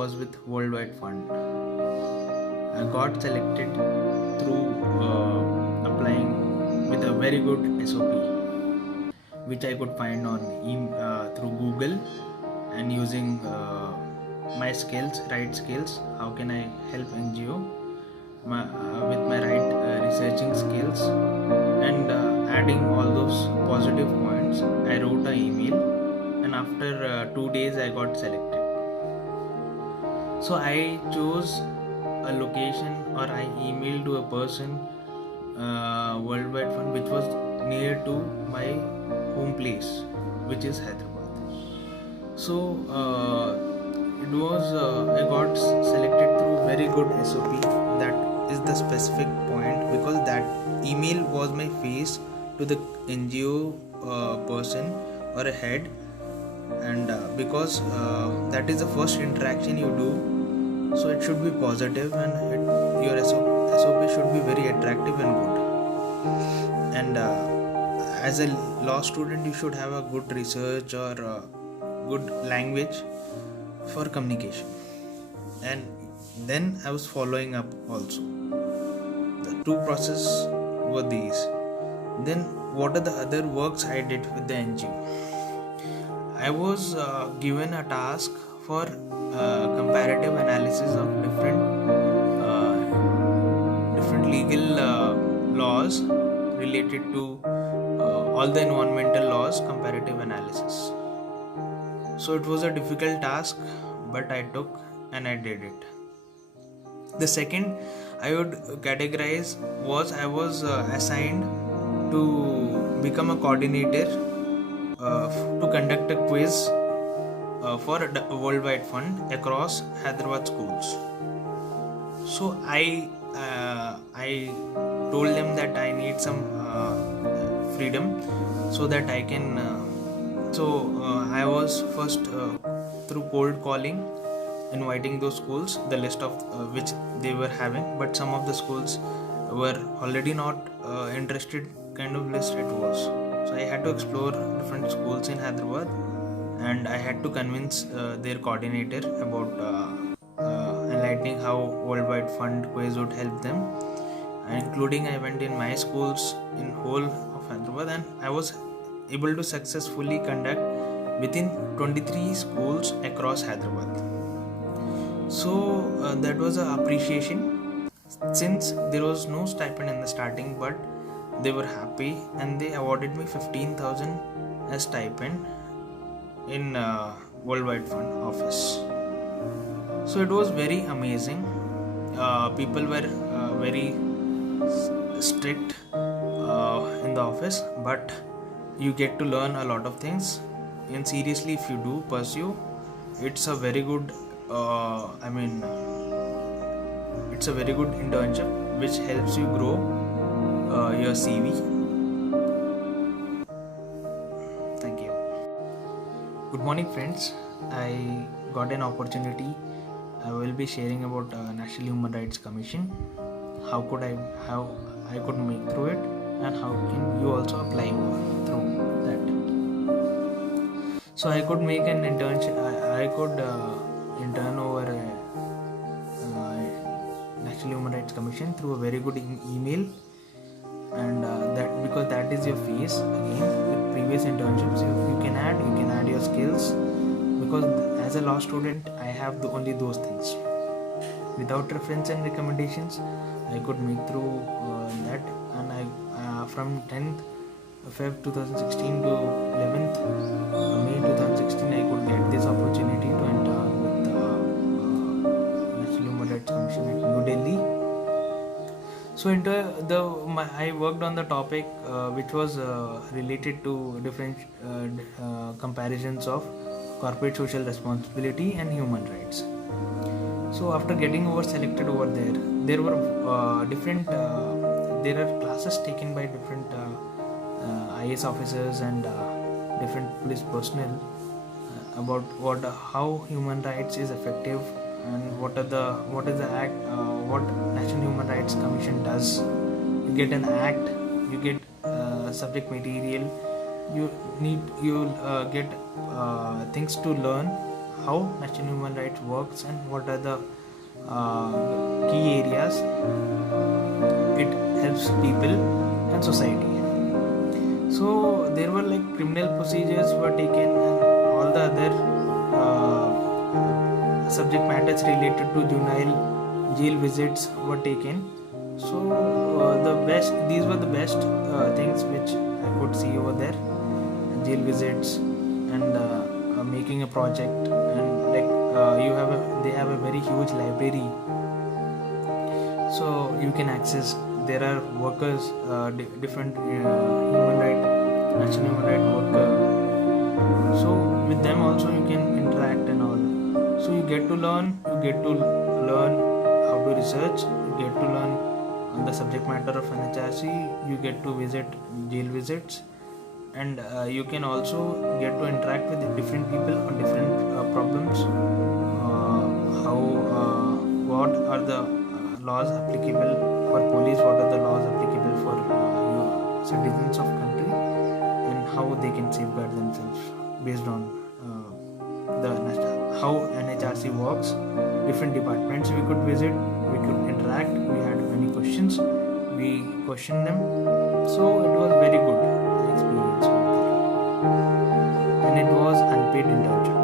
was with Worldwide Fund. I got selected through applying with a very good SOP, which I could find on through Google, and using my skills, right skills. How can I help NGO with my right researching skills, and adding all those positive points? I wrote an email, and after 2 days I got selected. So I chose a location, or I emailed to a person, Worldwide Fund, which was near to my home place, which is Hyderabad. So it was I got selected through very good SOP. That is the specific point, because that email was my face to the NGO person or a head, and because that is the first interaction you do, so it should be positive, and your SOP should be very attractive and good. And as a law student, you should have a good research or good language for communication. And then I was following up also. The two processes were these. Then what are the other works I did with the NGO? I was given a task for comparative analysis of different legal laws related to all the environmental laws, comparative analysis. So it was a difficult task, but I took and I did it. The second I would categorize was I was assigned to become a coordinator to conduct a quiz for a Worldwide Fund across Hyderabad schools. So I told them that I need some freedom so that I can. I was first through cold calling, inviting those schools, the list of which they were having, but some of the schools were already not interested, kind of list it was. So I had to explore different schools in Hyderabad, and I had to convince their coordinator about enlightening how Worldwide Fund quiz would help them, including I went in my schools in whole of Hyderabad, and I was able to successfully conduct within 23 schools across Hyderabad. So that was an appreciation, since there was no stipend in the starting, but they were happy and they awarded me 15,000 as stipend in Worldwide Fund office. So it was very amazing. People were very strict in the office, but you get to learn a lot of things, and seriously, if you do pursue, it's a very good it's a very good internship which helps you grow your CV. Thank you. Good morning, friends. I got an opportunity. I will be sharing about National Human Rights Commission. How I could make through it, and how can you also apply through that. So I could make an internship. I could intern over National Human Rights Commission through a very good email, and that, because that is your face again with previous internships, you can add your skills, because as a law student I have only those things. Without reference and recommendations, I could make through that, and I from 10th Feb 2016 to 11th May 2016 I could get this opportunity to enter with National Human Rights Commission at New Delhi. So I worked on the topic which was related to different comparisons of corporate social responsibility and human rights. So after getting selected over there were there are classes taken by different IAS officers and different police personnel about how human rights is effective, and what is the act, what National Human Rights Commission does. You get an act, you get subject material, you get things to learn, how National Human Rights works and what are the key areas it helps people and society. So there were like criminal procedures were taken and all the other subject matters related to juvenile jail visits were taken. So these were the best things which I could see over there: jail visits and making a project, and like they have a very huge library, so you can access. There are workers, different national human right worker. So with them also you can interact and all. So you get to learn how to research, you get to learn on the subject matter of NHRC, you get to visit jail visits, and you can also get to interact with different people on different problems. What are the laws applicable for police, what are the laws applicable for citizens of country, and how they can safeguard themselves based on how NHRC works. Different departments we could visit, we could interact, we had many questions, we questioned them. So it was very good experience over there, and it was unpaid internship.